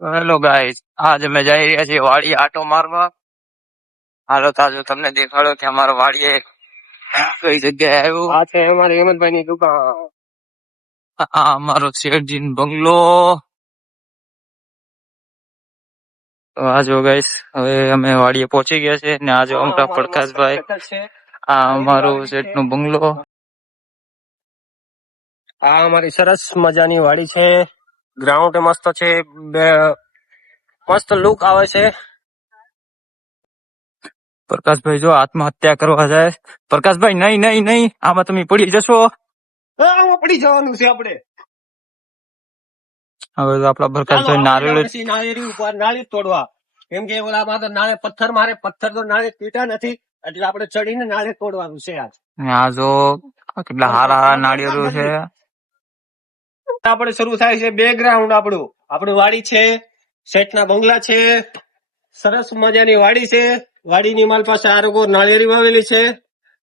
Hello guys, આજ અમે જઈ રહ્યા છીએ વાડી આટો મારવા. હાલો તાજો તમને દેખાડો કે અમારો વાડીએ કઈ જગ્યાએ આવ્યું. આ છે અમારે હેમંતભાઈ ની દુકાન. આ અમારો શેઠજી બંગલો. તો આજો ગાઈસ, હવે અમે વાડીએ પહોંચી ગયા છે ને આજો અમકા પ્રકાશભાઈ. આ અમારો શેઠ નો બંગલો. આ અમારી સરસ મજાની વાડી છે. ગ્રાઉન્ડ મસ્ત છે, મસ્ત લુક આવે છે. પ્રકાશભાઈ જો આત્મહત્યા કરવા જાય. પ્રકાશભાઈ નહીં નહીં નહીં, આમાં તમે પડી જશો. આમાં પડી જવાનું છે આપણે. હવે તો આપડા પ્રકાશભાઈ નાળિયેરી ઉપર નાળી તોડવા, કેમ કે ઓલામાં તો નાળે પથ્થર મારે, પથ્થર તો નાળે પીટા નથી, એટલે આપણે ચડીને નાળે તોડવાનું છે. આ જો કેટલા હારા નાળિયેરો છે. આપણે શરૂ થાય છે બેકગ્રાઉન્ડ. આપણું વાડી છે, શેઠના બંગલા છે, સરસ મજાની વાડી છે. વાડીની માલ પાસે આ રોગો નાળિયેરી વાવેલી છે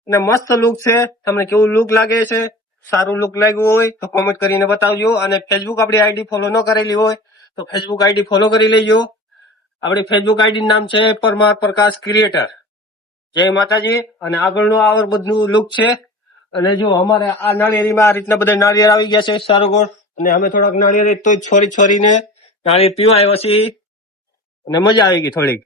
અને મસ્ત લુક છે. તમને કેવું લુક લાગે છે? સારું લુક લાગ્યું હોય તો કોમેન્ટ કરીને બતાવજો. અને ફેસબુક આપણી આઈડી ફોલો ન કરેલી હોય તો ફેસબુક આઈડી ફોલો કરી લેજો. આપણી ફેસબુક આઈડી નામ છે પરમાર પ્રકાશ ક્રિએટર. જય માતાજી. અને આગળનું આ બધું લુક છે. અને જો અમારે આ નાળિયેરીમાં આ રીતના બધા નાળિયેર આવી ગયા છે સારો ગોળ. અને અમે થોડાક નાળિયેર તો છોરીને નાળિયેર પીવા આવ્યા છીએ અને મજા આવી ગઈ થોડીક.